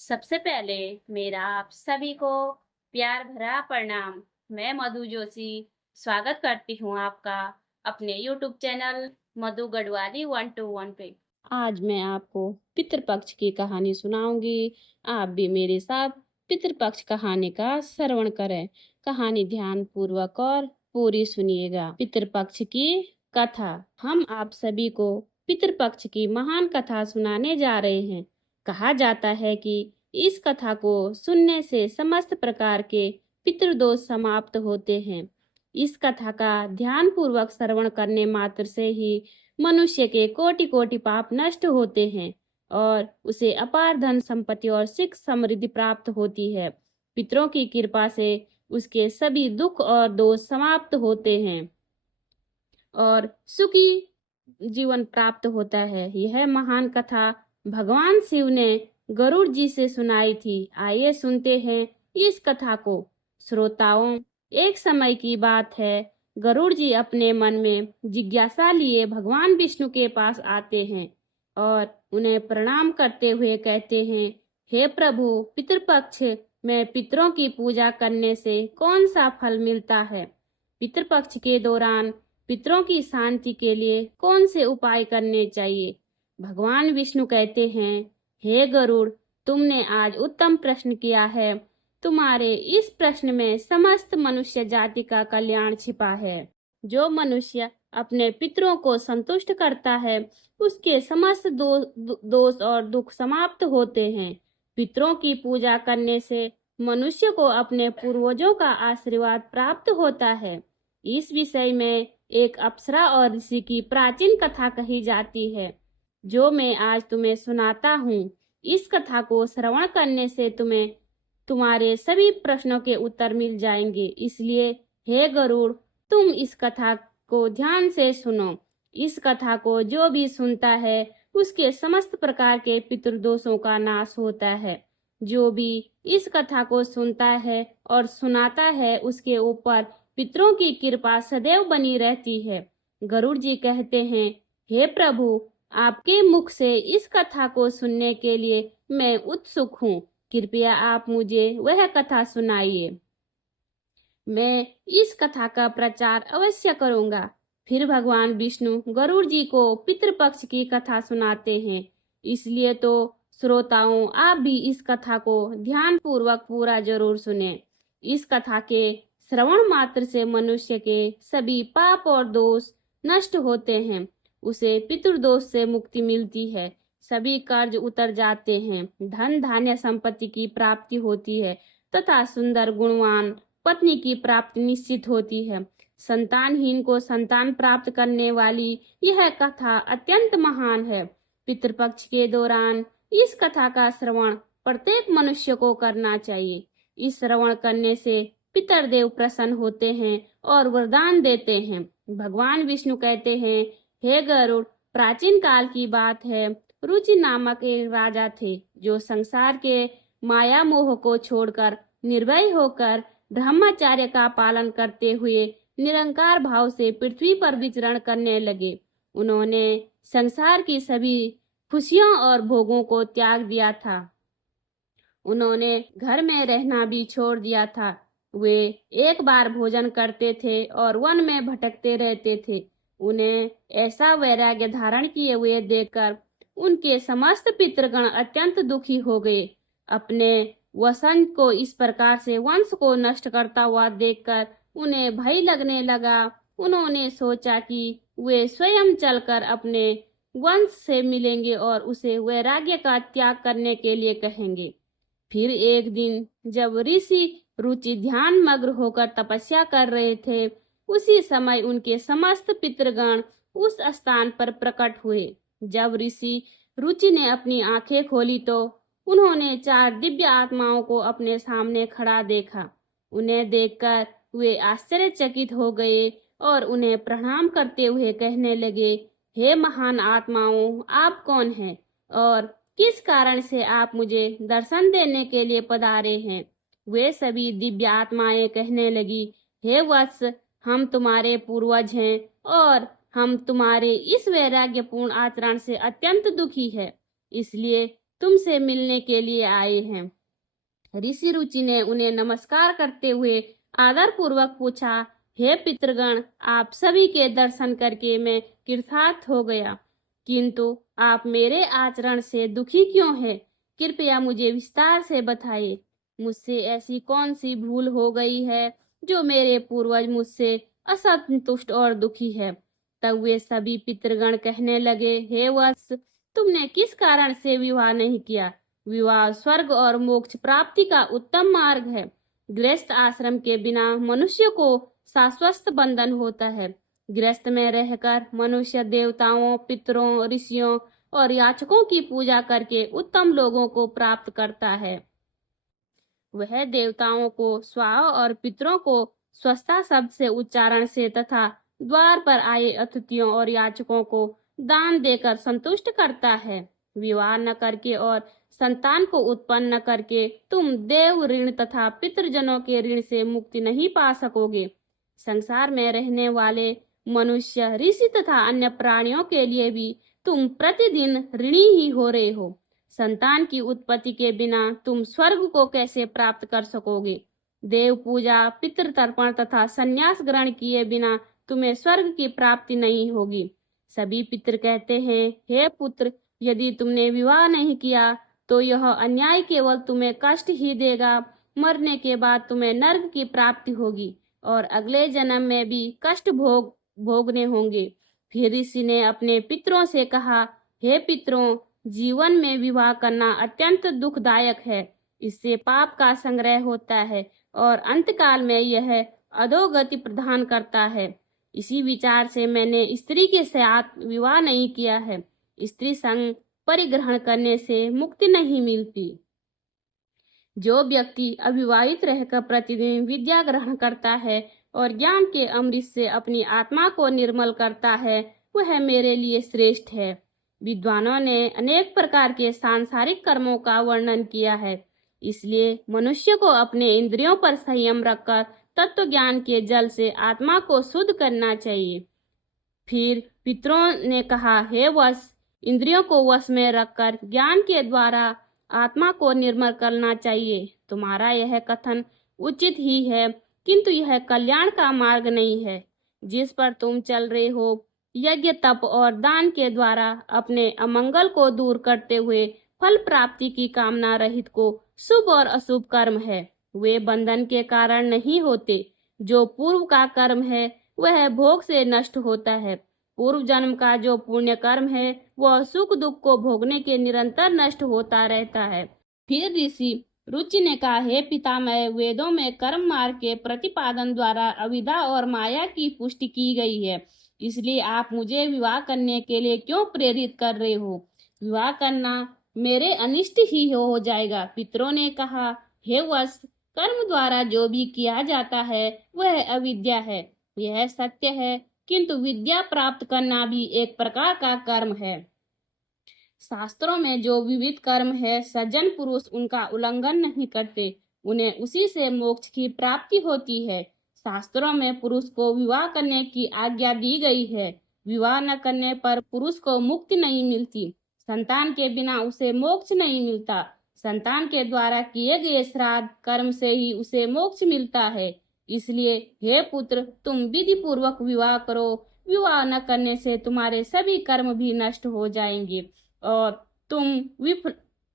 सबसे पहले मेरा आप सभी को प्यार भरा प्रणाम। मैं मधु जोशी स्वागत करती हूँ आपका अपने YouTube चैनल मधु गढ़वाली 121 पे। आज मैं आपको पितृपक्ष की कहानी सुनाऊंगी। आप भी मेरे साथ पितृपक्ष कहानी का श्रवण करें। कहानी ध्यान पूर्वक और पूरी सुनिएगा। पितृपक्ष की कथा। हम आप सभी को पितृपक्ष की महान कथा सुनाने जा रहे हैं। कहा जाता है कि इस कथा को सुनने से समस्त प्रकार के पितृदोष समाप्त होते हैं। इस कथा का ध्यान पूर्वक श्रवण करने मात्र से ही मनुष्य के कोटि कोटि पाप नष्ट होते हैं और उसे अपार धन संपत्ति और सुख समृद्धि प्राप्त होती है। पितरों की कृपा से उसके सभी दुख और दोष समाप्त होते हैं और सुखी जीवन प्राप्त होता है। यह महान कथा भगवान शिव ने गरुड़ जी से सुनाई थी। आइए सुनते हैं इस कथा को। श्रोताओं, एक समय की बात है, गरुड़ जी अपने मन में जिज्ञासा लिए भगवान विष्णु के पास आते हैं और उन्हें प्रणाम करते हुए कहते हैं, हे प्रभु, पितृपक्ष में पितरों की पूजा करने से कौन सा फल मिलता है? पितृपक्ष के दौरान पितरों की शांति के लिए कौन से उपाय करने चाहिए? भगवान विष्णु कहते हैं, हे गरुड़, तुमने आज उत्तम प्रश्न किया है। तुम्हारे इस प्रश्न में समस्त मनुष्य जाति का कल्याण छिपा है। जो मनुष्य अपने पितरों को संतुष्ट करता है, उसके समस्त दोष और दुख समाप्त होते हैं। पितरों की पूजा करने से मनुष्य को अपने पूर्वजों का आशीर्वाद प्राप्त होता है। इस विषय में एक अप्सरा और ऋषि की प्राचीन कथा कही जाती है, जो मैं आज तुम्हें सुनाता हूँ। इस कथा को श्रवण करने से तुम्हें तुम्हारे सभी प्रश्नों के उत्तर मिल जाएंगे। इसलिए हे गरुड़, तुम इस कथा को ध्यान से सुनो। इस कथा को जो भी सुनता है, उसके समस्त प्रकार के पितृदोषों का नाश होता है। जो भी इस कथा को सुनता है और सुनाता है, उसके ऊपर पितरों की कृपा सदैव बनी रहती है। गरुड़ जी कहते हैं, हे प्रभु, आपके मुख से इस कथा को सुनने के लिए मैं उत्सुक हूँ। कृपया आप मुझे वह कथा सुनाइए। मैं इस कथा का प्रचार अवश्य करूंगा। फिर भगवान विष्णु गरुड़ जी को पितृपक्ष की कथा सुनाते हैं। इसलिए तो श्रोताओं, आप भी इस कथा को ध्यान पूर्वक पूरा जरूर सुने। इस कथा के श्रवण मात्र से मनुष्य के सभी पाप और दोष नष्ट होते हैं। उसे पितृदोष से मुक्ति मिलती है। सभी कर्ज उतर जाते हैं। धन धान्य संपत्ति की प्राप्ति होती है तथा सुंदर गुणवान पत्नी की प्राप्ति निश्चित होती है। संतानहीन को संतान प्राप्त करने वाली यह कथा अत्यंत महान है। पितृपक्ष के दौरान इस कथा का श्रवण प्रत्येक मनुष्य को करना चाहिए। इस श्रवण करने से पितरदेव प्रसन्न होते हैं और वरदान देते हैं। भगवान विष्णु कहते हैं, हे गरुड़, प्राचीन काल की बात है, रुचि नामक एक राजा थे, जो संसार के माया मोह को छोड़कर निर्भय होकर ब्रह्मचर्य का पालन करते हुए निरंकार भाव से पृथ्वी पर विचरण करने लगे। उन्होंने संसार की सभी खुशियों और भोगों को त्याग दिया था। उन्होंने घर में रहना भी छोड़ दिया था। वे एक बार भोजन करते थे और वन में भटकते रहते थे। उन्हें ऐसा वैराग्य धारण किए हुए देखकर उनके समस्त पितृगण अत्यंत दुखी हो गए। अपने वसंत को इस प्रकार से वंश को नष्ट करता हुआ देखकर उन्हें भय लगने लगा। उन्होंने सोचा कि वे स्वयं चलकर अपने वंश से मिलेंगे और उसे वैराग्य का त्याग करने के लिए कहेंगे। फिर एक दिन जब ऋषि रुचि ध्यान मग्न होकर तपस्या कर रहे थे, उसी समय उनके समस्त पितृगण उस स्थान पर प्रकट हुए। जब ऋषि रुचि ने अपनी आंखें खोली तो उन्होंने 4 दिव्य आत्माओं को अपने सामने खड़ा देखा। उन्हें देखकर वे आश्चर्यचकित हो गए और उन्हें प्रणाम करते हुए कहने लगे, हे महान आत्माओं, आप कौन हैं और किस कारण से आप मुझे दर्शन देने के लिए पधारे हैं? वे सभी दिव्य आत्माएं कहने लगी, हे वत्स, हम तुम्हारे पूर्वज हैं और हम तुम्हारे इस वैराग्यपूर्ण आचरण से अत्यंत दुखी है। इसलिए तुमसे मिलने के लिए आए हैं। ऋषि रुचि ने उन्हें नमस्कार करते हुए आदर पूर्वक पूछा, हे पितृगण, आप सभी के दर्शन करके मैं कृतार्थ हो गया, किंतु आप मेरे आचरण से दुखी क्यों हैं? कृपया मुझे विस्तार से बताइए। मुझसे ऐसी कौन सी भूल हो गई है जो मेरे पूर्वज मुझसे असंतुष्ट और दुखी है? तब वे सभी पितृगण कहने लगे, हे वत्स, तुमने किस कारण से विवाह नहीं किया? विवाह स्वर्ग और मोक्ष प्राप्ति का उत्तम मार्ग है। गृहस्थ आश्रम के बिना मनुष्य को शाश्वत बंधन होता है। गृहस्थ में रहकर मनुष्य देवताओं, पितरों, ऋषियों और याचकों की पूजा करके उत्तम लोगों को प्राप्त करता है। वह देवताओं को स्वाहा और पितरों को स्वस्ता शब्द से उच्चारण से तथा द्वार पर आए अतिथियों और याचकों को दान देकर संतुष्ट करता है। विवाह न करके और संतान को उत्पन्न न करके तुम देव ऋण तथा पितृजनों के ऋण से मुक्ति नहीं पा सकोगे। संसार में रहने वाले मनुष्य, ऋषि तथा अन्य प्राणियों के लिए भी तुम प्रतिदिन ऋणी ही हो रहे हो। संतान की उत्पत्ति के बिना तुम स्वर्ग को कैसे प्राप्त कर सकोगे? देव पूजा, पितृ तर्पण तथा संन्यास ग्रहण किए बिना तुम्हें स्वर्ग की प्राप्ति नहीं होगी। सभी पितृ कहते हैं, हे पुत्र, यदि तुमने विवाह नहीं किया तो यह अन्याय केवल तुम्हें कष्ट ही देगा। मरने के बाद तुम्हें नर्क की प्राप्ति होगी और अगले जन्म में भी कष्ट भोगने होंगे। फिर ऋषि ने अपने पितरों से कहा, हे पितरों, जीवन में विवाह करना अत्यंत दुखदायक है। इससे पाप का संग्रह होता है और अंतकाल में यह अधोगति प्रदान करता है। इसी विचार से मैंने स्त्री के साथ विवाह नहीं किया है। स्त्री संग परिग्रहण करने से मुक्ति नहीं मिलती। जो व्यक्ति अविवाहित रहकर प्रतिदिन विद्या ग्रहण करता है और ज्ञान के अमृत से अपनी आत्मा को निर्मल करता है, वह मेरे लिए श्रेष्ठ है। विद्वानों ने अनेक प्रकार के सांसारिक कर्मों का वर्णन किया है, इसलिए मनुष्य को अपने इंद्रियों पर संयम रखकर तत्व ज्ञान के जल से आत्मा को शुद्ध करना चाहिए। फिर पितरों ने कहा, हे वश, इंद्रियों को वश में रखकर ज्ञान के द्वारा आत्मा को निर्मल करना चाहिए। तुम्हारा यह कथन उचित ही है, किंतु यह कल्याण का मार्ग नहीं है जिस पर तुम चल रहे हो। यज्ञ, तप और दान के द्वारा अपने अमंगल को दूर करते हुए फल प्राप्ति की कामना रहित को शुभ और अशुभ कर्म है। वे बंधन के कारण नहीं होते। जो पूर्व का कर्म है वह भोग से नष्ट होता है। पूर्व जन्म का जो पुण्य कर्म है वह सुख दुख को भोगने के निरंतर नष्ट होता रहता है। फिर ऋषि रुचि ने कहा, हे पितामह, वेदों में कर्म मार्ग के प्रतिपादन द्वारा अविद्या और माया की पुष्टि की गई है, इसलिए आप मुझे विवाह करने के लिए क्यों प्रेरित कर रहे हो? विवाह करना मेरे अनिष्ट ही हो जाएगा। पितरों ने कहा, हे वत्स, कर्म द्वारा जो भी किया जाता है वह अविद्या है, यह सत्य है, किंतु विद्या प्राप्त करना भी एक प्रकार का कर्म है। शास्त्रों में जो विविध कर्म है, सज्जन पुरुष उनका उल्लंघन नहीं करते, उन्हें उसी से मोक्ष की प्राप्ति होती है। शास्त्रों में पुरुष को विवाह करने की आज्ञा दी गई है। विवाह न करने पर पुरुष को मुक्ति नहीं मिलती। संतान के बिना उसे मोक्ष नहीं मिलता। संतान के द्वारा किए गए श्राद्ध कर्म से ही उसे मोक्ष मिलता है। इसलिए हे पुत्र, तुम विधि पूर्वक विवाह करो। विवाह न करने से तुम्हारे सभी कर्म भी नष्ट हो जाएंगे और तुम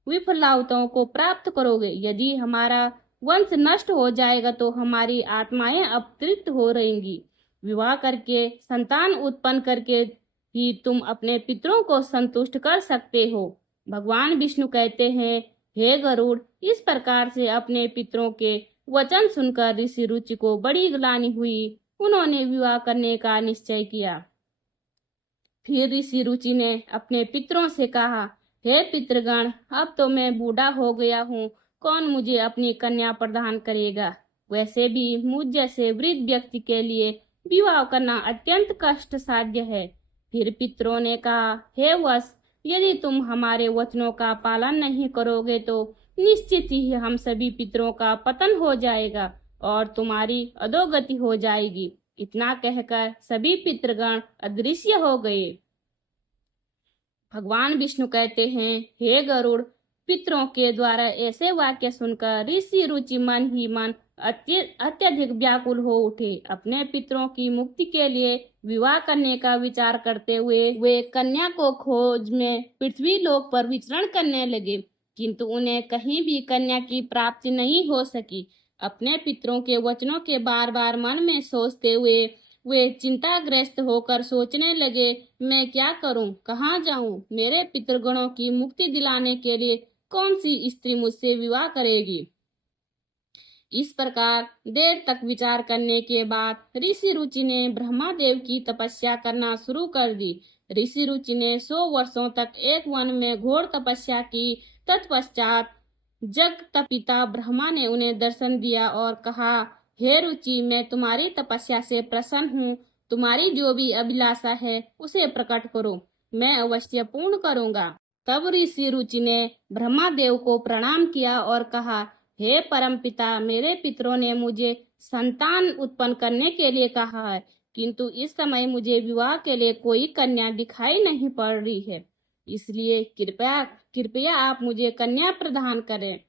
विफलावताओं को प्राप्त करोगे। यदि हमारा वंश नष्ट हो जाएगा तो हमारी आत्माएं अतृप्त हो रहेंगी। विवाह करके संतान उत्पन्न करके ही तुम अपने पितरों को संतुष्ट कर सकते हो। भगवान विष्णु कहते हैं, हे गरुड़, इस प्रकार से अपने पितरों के वचन सुनकर ऋषि रुचि को बड़ी ग्लानि हुई। उन्होंने विवाह करने का निश्चय किया। फिर ऋषि रुचि ने अपने पितरों से कहा, हे पितृगण, अब तो मैं बूढ़ा हो गया हूँ, कौन मुझे अपनी कन्या प्रदान करेगा? वैसे भी मुझ जैसे वृद्ध व्यक्ति के लिए विवाह करना अत्यंत कष्ट साध्य है। फिर पितरों ने कहा, हे वत्स, यदि तुम हमारे वचनों का पालन नहीं करोगे तो निश्चित ही हम सभी पितरों का पतन हो जाएगा और तुम्हारी अधोगति हो जाएगी। इतना कहकर सभी पितृगण अदृश्य हो गए। भगवान विष्णु कहते हैं, हे गरुड़, पितरों के द्वारा ऐसे वाक्य सुनकर ऋषि रुचि मन ही मन अत्यधिक व्याकुल हो उठे। अपने पितरों की मुक्ति के लिए विवाह करने का विचार करते हुए वे कन्या को खोज में पृथ्वी लोक पर विचरण करने लगे, किंतु उन्हें कहीं भी कन्या की प्राप्ति नहीं हो सकी। अपने पितरों के वचनों के बार बार मन में सोचते हुए वे चिंताग्रस्त होकर सोचने लगे, मैं क्या करूं, कहाँ जाऊं? मेरे पितृगणों की मुक्ति दिलाने के लिए कौन सी स्त्री मुझसे विवाह करेगी? इस प्रकार देर तक विचार करने के बाद ऋषि रुचि ने ब्रह्मादेव की तपस्या करना शुरू कर दी। ऋषि रुचि ने 100 वर्षों तक एक वन में घोर तपस्या की। तत्पश्चात जगत पिता ब्रह्मा ने उन्हें दर्शन दिया और कहा, हे रुचि, मैं तुम्हारी तपस्या से प्रसन्न हूँ। तुम्हारी जो भी अभिलाषा है उसे प्रकट करो, मैं अवश्य पूर्ण करूंगा। तब ऋषि रुचि ने ब्रह्मादेव को प्रणाम किया और कहा, हे परम पिता, मेरे पितरों ने मुझे संतान उत्पन्न करने के लिए कहा है, किंतु इस समय मुझे विवाह के लिए कोई कन्या दिखाई नहीं पड़ रही है, इसलिए कृपया कृपया आप मुझे कन्या प्रदान करें,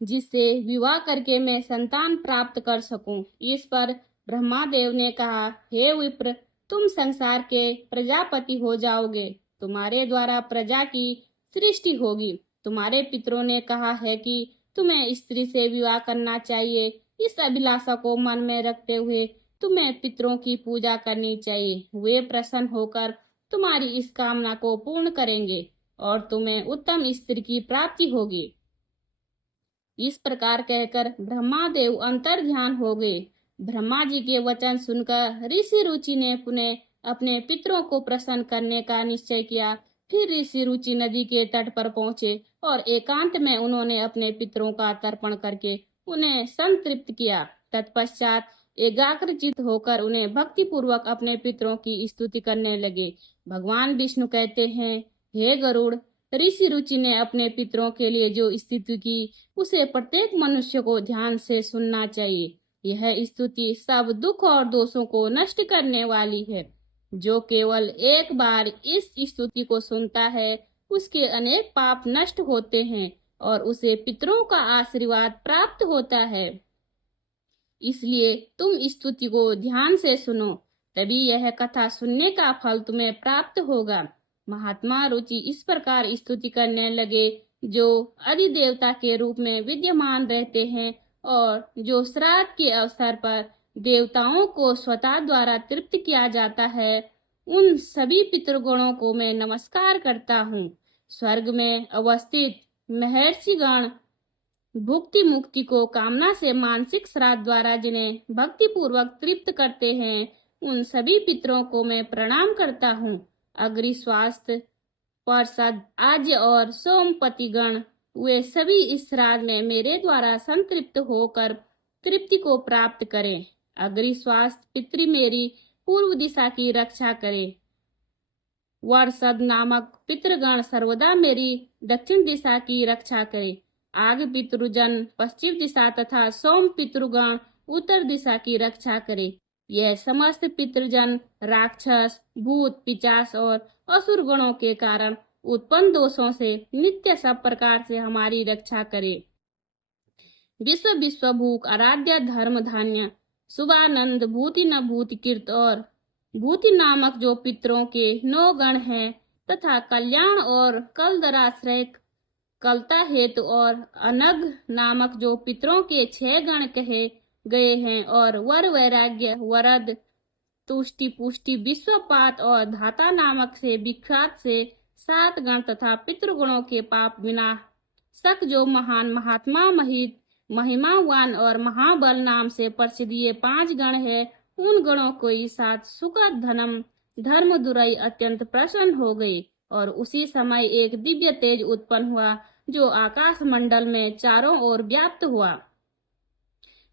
जिससे विवाह करके मैं संतान प्राप्त कर सकूं। इस पर ब्रह्मादेव ने कहा, हे विप्र, तुम संसार के प्रजापति हो जाओगे, तुम्हारे द्वारा प्रजा की सृष्टि होगी। तुम्हारे पितरों ने कहा है कि तुम्हें स्त्री से विवाह करना चाहिए। इस अभिलाषा को मन में रखते हुए तुम्हें पितरों की पूजा करनी चाहिए। वे प्रसन्न होकर तुम्हारी इस कामना को पूर्ण करेंगे और तुम्हें उत्तम स्त्री की प्राप्ति होगी। इस प्रकार कहकर ब्रह्मादेव अंतर ध्यान हो गए। ब्रह्मा जी के वचन सुनकर ऋषि रुचि ने पुनः अपने पितरों को प्रसन्न करने का निश्चय किया। फिर ऋषि रुचि नदी के तट पर पहुंचे और एकांत में उन्होंने अपने पितरों का तर्पण करके उन्हें संतृप्त किया। तत्पश्चात एकाग्रचित होकर उन्हें भक्ति पूर्वक अपने पितरों की स्तुति करने लगे। भगवान विष्णु कहते हैं, हे गरुड़, ऋषि रुचि ने अपने पितरों के लिए जो स्तुति की उसे प्रत्येक मनुष्य को ध्यान से सुनना चाहिए। यह स्तुति सब दुख और दोषों को नष्ट करने वाली है। जो केवल एक बार इस स्तुति को सुनता है उसके अनेक पाप नष्ट होते हैं और उसे पितरों का आशीर्वाद प्राप्त होता है। इसलिए तुम स्तुति को ध्यान से सुनो, तभी यह कथा सुनने का फल तुम्हें प्राप्त होगा। महात्मा रुचि इस प्रकार स्तुति करने लगे, जो अधिदेवता के रूप में विद्यमान रहते हैं और जो श्राद्ध के अवसर पर देवताओं को स्वतः द्वारा तृप्त किया जाता है, उन सभी पितृगणों को मैं नमस्कार करता हूँ। स्वर्ग में अवस्थित महर्षिगण भुक्ति मुक्ति को कामना से मानसिक श्राद्ध द्वारा जिन्हें भक्ति पूर्वक तृप्त करते हैं, उन सभी पितरों को मैं प्रणाम करता हूँ। अग्नि, स्वास्थ्य, पार्षद, आज्य और सोमपति गण वे सभी इस श्राद्ध में मेरे द्वारा संतृप्त होकर तृप्ति को प्राप्त करें। अग्नि, स्वास्थ्य, पितृ मेरी पूर्व दिशा की रक्षा करें। वर्षद नामक पितृगण सर्वदा मेरी दक्षिण दिशा की रक्षा करें। आग पितृजन पश्चिम दिशा तथा सोम पितृगण उत्तर दिशा की रक्षा करे। यह समस्त पितृजन राक्षस, भूत, पिशाच और असुर गणों के कारण उत्पन्न दोषों से नित्य सब प्रकार से हमारी रक्षा करे। विश्व विश्व भूख, आराध्य, धर्म, धान्य, शुभानंद, भूति न भूति कीर्त और भूति नामक जो पितरों के 9 गण हैं, तथा कल्याण और कलदराश्रय, कलता हेतु और अनग नामक जो पितरों के 6 गण कहे गए हैं, और वर, वैराग्य, वरद, तुष्टि, पुष्टि, विश्वपात और धाता नामक से विख्यात से 7 गण, तथा पितृगणों के पाप विनाशक जो महान, महात्मा, महित, महिमावान और महाबल नाम से प्रसिद्ध ये 5 गण है, उन गणों को साथ सुखद धनम धर्म दुरई अत्यंत प्रसन्न हो गई। और उसी समय एक दिव्य तेज उत्पन्न हुआ जो आकाश मंडल में चारों ओर व्याप्त हुआ।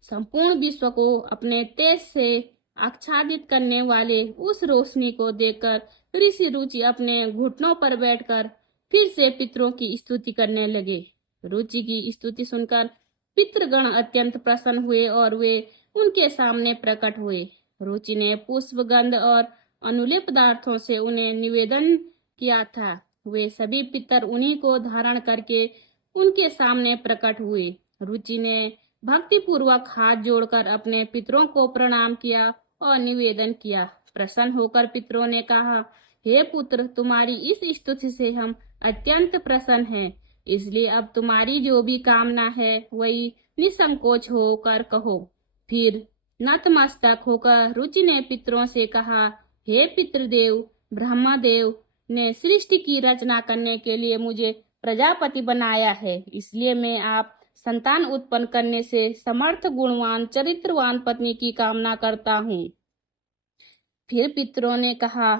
संपूर्ण विश्व को अपने तेज से आच्छादित करने वाले उस रोशनी को देखकर ऋषि रुचि अपने घुटनों पर बैठकर फिर से पितरों की स्तुति करने लगे। रुचि की स्तुति सुनकर पितृगण अत्यंत प्रसन्न हुए और वे उनके सामने प्रकट हुए। रुचि ने पुष्प, गंध और अनुले पदार्थों से उन्हें निवेदन किया था। वे सभी पितर उन्हीं को धारण करके उनके सामने प्रकट हुए। रुचि ने भक्तिपूर्वक हाथ जोड़कर अपने पितरों को प्रणाम किया और निवेदन किया। प्रसन्न होकर पितरों ने कहा, हे पुत्र, तुम्हारी इस स्तुति से हम अत्यंत प्रसन्न हैं। इसलिए अब तुम्हारी जो भी कामना है वही निसंकोच होकर कहो। फिर नतमस्तक होकर रुचि ने पितरों से कहा, हे पितृदेव, ब्रह्मदेव ने सृष्टि की रचना करने के लिए मुझे प्रजापति बनाया है। इसलिए मैं आप संतान उत्पन्न करने से समर्थ, गुणवान, चरित्रवान पत्नी की कामना करता हूँ। फिर पितरों ने कहा,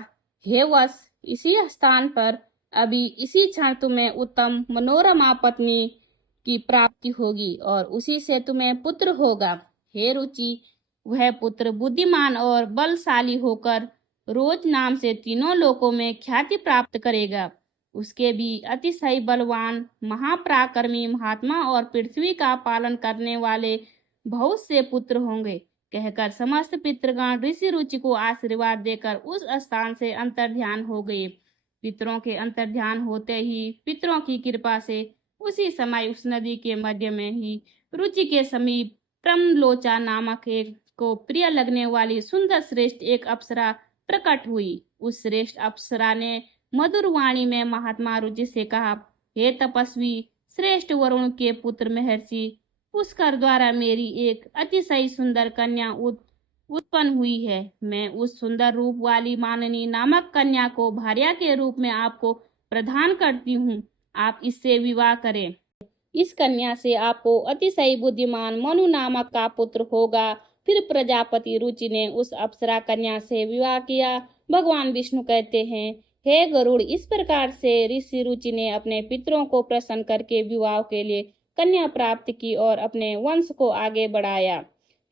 हे वत्स, इसी स्थान पर अभी इसी क्षण तुम्हें उत्तम मनोरमा पत्नी की प्राप्ति होगी और उसी से तुम्हें पुत्र होगा। हे रुचि, वह पुत्र बुद्धिमान और बलशाली होकर रोज नाम से तीनों लोकों में ख्याति प्राप्त करेगा। उसके भी अतिशय बलवान, महापराक्रमी, महात्मा और पृथ्वी का पालन करने वाले बहुत से पुत्र होंगे। कहकर समस्त पितृगण ऋषि रुचि को आशीर्वाद देकर उस स्थान से अंतर्ध्यान हो गए। पितरों के अंतर्ध्यान होते ही पितरों की कृपा से उसी समय उस नदी के मध्य में ही रुचि के समीप प्रमलोचा नामक एक को प्रिय लगने वाली सुंदर श्रेष्ठ एक अप्सरा प्रकट हुई। उस श्रेष्ठ अप्सरा ने मधुर वाणी में महात्मा रुचि से कहा, हे तपस्वी, श्रेष्ठ वरुण के पुत्र महर्षि पुष्कर द्वारा मेरी एक अतिशय सुंदर कन्या उत्पन्न हुई है। मैं उस सुंदर रूप वाली माननी नामक कन्या को भार्या के रूप में आपको प्रदान करती हूँ। आप इससे विवाह करें। इस कन्या से आपको अतिशय बुद्धिमान मनु नामक का पुत्र होगा। फिर प्रजापति रुचि ने उस अप्सरा कन्या से विवाह किया। भगवान विष्णु कहते हैं, हे गरुड़, इस प्रकार से ऋषि रुचि ने अपने पितरों को प्रसन्न करके विवाह के लिए कन्या प्राप्त की और अपने वंश को आगे बढ़ाया।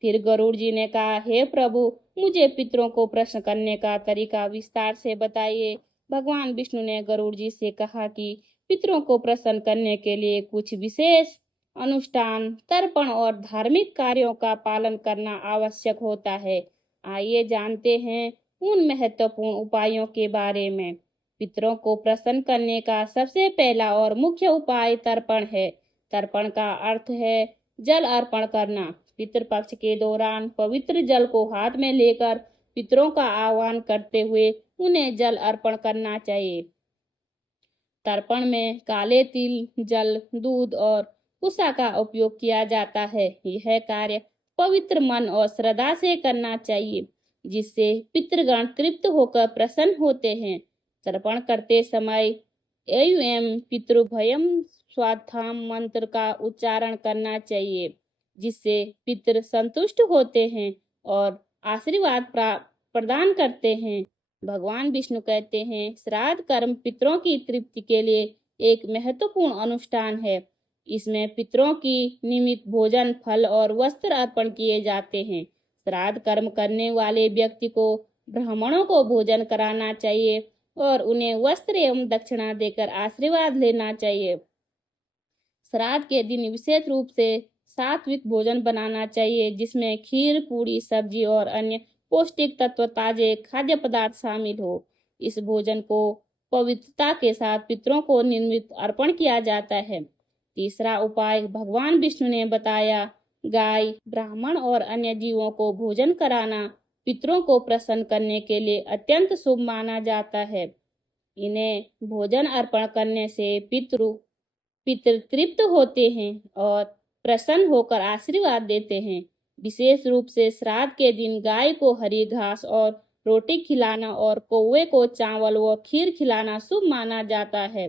फिर गरुड़ जी ने कहा, हे प्रभु, मुझे पितरों को प्रसन्न करने का तरीका विस्तार से बताइए। भगवान विष्णु ने गरुड़ जी से कहा कि पितरों को प्रसन्न करने के लिए कुछ विशेष अनुष्ठान, तर्पण और धार्मिक कार्यों का पालन करना आवश्यक होता है। आइए जानते हैं उन महत्वपूर्ण उपायों के बारे में। पितरों को प्रसन्न करने का सबसे पहला और मुख्य उपाय तर्पण है। तर्पण का अर्थ है जल अर्पण करना। पितृपक्ष के दौरान पवित्र जल को हाथ में लेकर पितरों का आह्वान करते हुए उन्हें जल अर्पण करना चाहिए। तर्पण में काले तिल, जल, दूध और कुशा का उपयोग किया जाता है। यह कार्य पवित्र मन और श्रद्धा से करना चाहिए, जिससे पितृगण तृप्त होकर प्रसन्न होते हैं। तर्पण करते समय एवं पितृभयम स्वात्थाम मंत्र का उच्चारण करना चाहिए, जिससे पितृ संतुष्ट होते हैं और आशीर्वाद प्रदान करते हैं। भगवान विष्णु कहते हैं, श्राद्ध कर्म पितरों की तृप्ति के लिए एक महत्वपूर्ण अनुष्ठान है। इसमें पितरों की निमित्त भोजन, फल और वस्त्र अर्पण किए जाते हैं। श्राद्ध कर्म करने वाले व्यक्ति को ब्राह्मणों को भोजन कराना चाहिए और उन्हें वस्त्र एवं दक्षिणा देकर आशीर्वाद लेना चाहिए। श्राद्ध के दिन विशेष रूप से सात्विक भोजन बनाना चाहिए, जिसमें खीर, पूरी, सब्जी और अन्य पौष्टिक तत्व, ताजे खाद्य पदार्थ शामिल हो। इस भोजन को पवित्रता के साथ पितरों को निर्मित अर्पण किया जाता है। तीसरा उपाय भगवान विष्णु ने बताया, गाय, ब्राह्मण और अन्य जीवों को भोजन कराना पितरों को प्रसन्न करने के लिए अत्यंत शुभ माना जाता है। इन्हें भोजन अर्पण करने से पितृ तृप्त होते हैं और प्रसन्न होकर आशीर्वाद देते हैं। विशेष रूप से श्राद्ध के दिन गाय को हरी घास और रोटी खिलाना और कौवे को चावल व खीर खिलाना शुभ माना जाता है।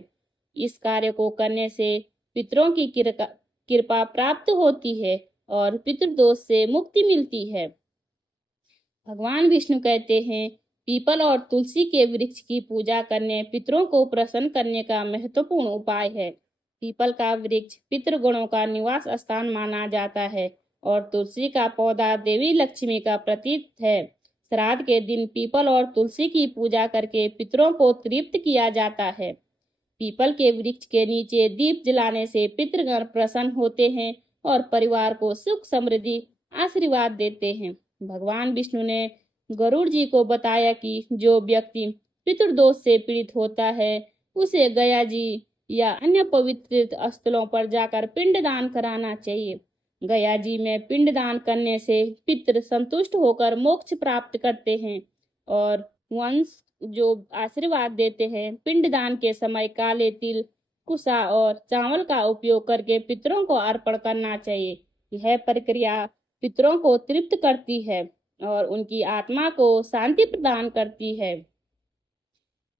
इस कार्य को करने से पितरों की कृपा प्राप्त होती है और पितृदोष से मुक्ति मिलती है। भगवान विष्णु कहते हैं, पीपल और तुलसी के वृक्ष की पूजा करने पितरों को प्रसन्न करने का महत्वपूर्ण उपाय है। पीपल का वृक्ष पितृगणों का निवास स्थान माना जाता है और तुलसी का पौधा देवी लक्ष्मी का प्रतीक है। श्राद्ध के दिन पीपल और तुलसी की पूजा करके पितरों को तृप्त किया जाता है। पीपल के वृक्ष के नीचे दीप जलाने से पितृगण प्रसन्न होते हैं और परिवार को सुख समृद्धि आशीर्वाद देते हैं। भगवान विष्णु ने गरुड़ जी को बताया कि जो व्यक्ति पितृदोष से पीड़ित होता है उसे गया जी या अन्य पवित्र स्थलों पर जाकर पिंडदान कराना चाहिए। गया जी में पिंडदान करने से पितृ संतुष्ट होकर मोक्ष प्राप्त करते हैं और वंश जो आशीर्वाद देते हैं। पिंडदान के समय काले तिल, कुसा और चावल का उपयोग करके पितरों को अर्पण करना चाहिए। यह प्रक्रिया पितरों को तृप्त करती है और उनकी आत्मा को शांति प्रदान करती है।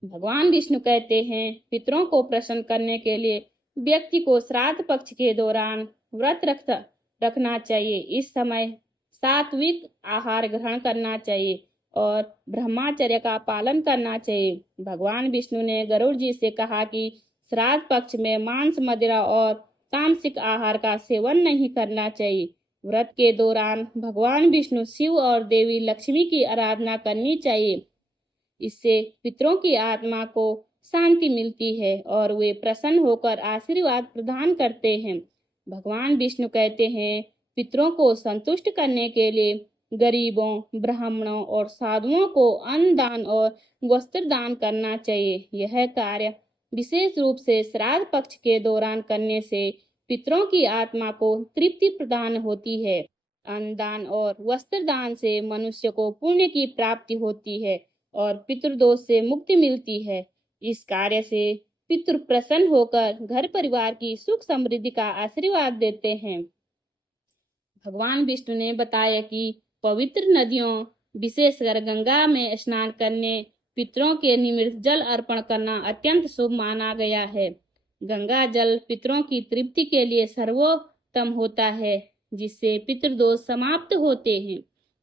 भगवान विष्णु कहते हैं, पितरों को प्रसन्न करने के लिए व्यक्ति को श्राद्ध पक्ष के दौरान व्रत रखना चाहिए। इस समय सात्विक आहार ग्रहण करना चाहिए और ब्रह्मचर्य का पालन करना चाहिए। भगवान विष्णु ने गरुड़ जी से कहा कि श्राद्ध पक्ष में मांस, मदिरा और तामसिक आहार का सेवन नहीं करना चाहिए। व्रत के दौरान भगवान विष्णु, शिव और देवी लक्ष्मी की आराधना करनी चाहिए। इससे पितरों की आत्मा को शांति मिलती है और वे प्रसन्न होकर आशीर्वाद प्रदान करते हैं। भगवान विष्णु कहते हैं, पितरों को संतुष्ट करने के लिए गरीबों, ब्राह्मणों और साधुओं को अन्न दान और वस्त्र दान करना चाहिए। यह कार्य विशेष रूप से श्राद्ध पक्ष के दौरान करने से पितरों की आत्मा को तृप्ति प्रदान होती है। अन्न दान और वस्त्र दान से मनुष्य को पुण्य की प्राप्ति होती है और पितृदोष से मुक्ति मिलती है। इस कार्य से पितृ प्रसन्न होकर घर परिवार की सुख समृद्धि का आशीर्वाद देते हैं। भगवान विष्णु ने बताया कि पवित्र नदियों, विशेषकर गंगा में स्नान करने, पितरों के निमित्त जल अर्पण करना अत्यंत शुभ माना गया है। गंगा जल पितरों की तृप्ति के लिए सर्वोत्तम होता है, जिससे पितृदोष समाप्त होते हैं।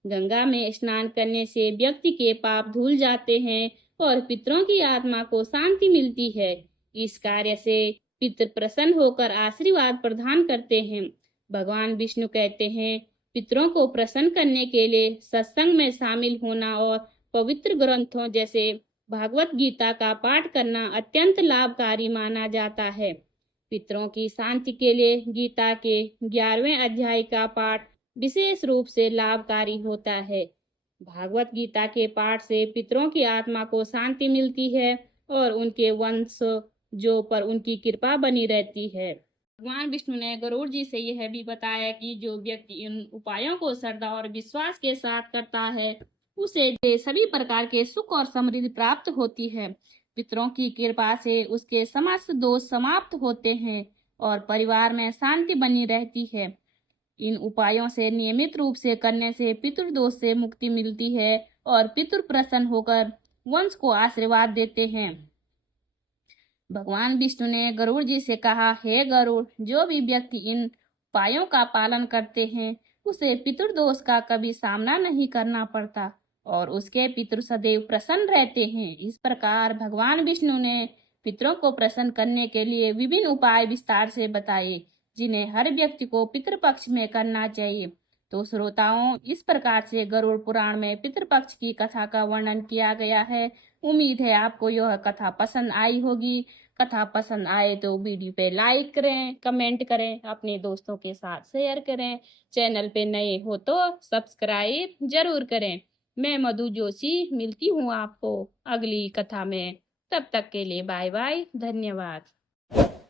गंगा में स्नान करने से व्यक्ति के पाप धुल जाते हैं और पितरों की आत्मा को शांति मिलती है। इस कार्य से पितृ प्रसन्न होकर आशीर्वाद प्रदान करते हैं। भगवान विष्णु कहते हैं, पितरों को प्रसन्न करने के लिए सत्संग में शामिल होना और पवित्र ग्रंथों जैसे भागवत गीता का पाठ करना अत्यंत लाभकारी माना जाता है। पितरों की शांति के लिए गीता के 11वें अध्याय का पाठ विशेष रूप से लाभकारी होता है। भागवत गीता के पाठ से पितरों की आत्मा को शांति मिलती है और उनके वंश जो पर उनकी कृपा बनी रहती है। भगवान विष्णु ने गरुड़ जी से यह भी बताया कि जो व्यक्ति इन उपायों को श्रद्धा और विश्वास के साथ करता है, उसे सभी प्रकार के सुख और समृद्धि प्राप्त होती है। पितरों की कृपा से उसके समस्त दोष समाप्त होते हैं और परिवार में शांति बनी रहती है। इन उपायों से नियमित रूप से करने से पितृदोष से मुक्ति मिलती है और पितृ प्रसन्न होकर वंश को आशीर्वाद देते हैं। भगवान विष्णु ने गरुड़ जी से कहा, हे गरुड़, जो भी व्यक्ति इन उपायों का पालन करते हैं, उसे पितृदोष का कभी सामना नहीं करना पड़ता और उसके पितृ सदैव प्रसन्न रहते हैं। इस प्रकार भगवान विष्णु ने पितरों को प्रसन्न करने के लिए विभिन्न उपाय विस्तार से बताए, जिन्हें हर व्यक्ति को पितृपक्ष में करना चाहिए। तो श्रोताओं, इस प्रकार से गरुड़ पुराण में पितृपक्ष की कथा का वर्णन किया गया है। उम्मीद है आपको यह कथा पसंद आई होगी। कथा पसंद आए तो वीडियो पे लाइक करें, कमेंट करें, अपने दोस्तों के साथ शेयर करें। चैनल पे नए हो तो सब्सक्राइब जरूर करें। मैं मधु जोशी मिलती हूँ आपको अगली कथा में। तब तक के लिए बाय बाय, धन्यवाद।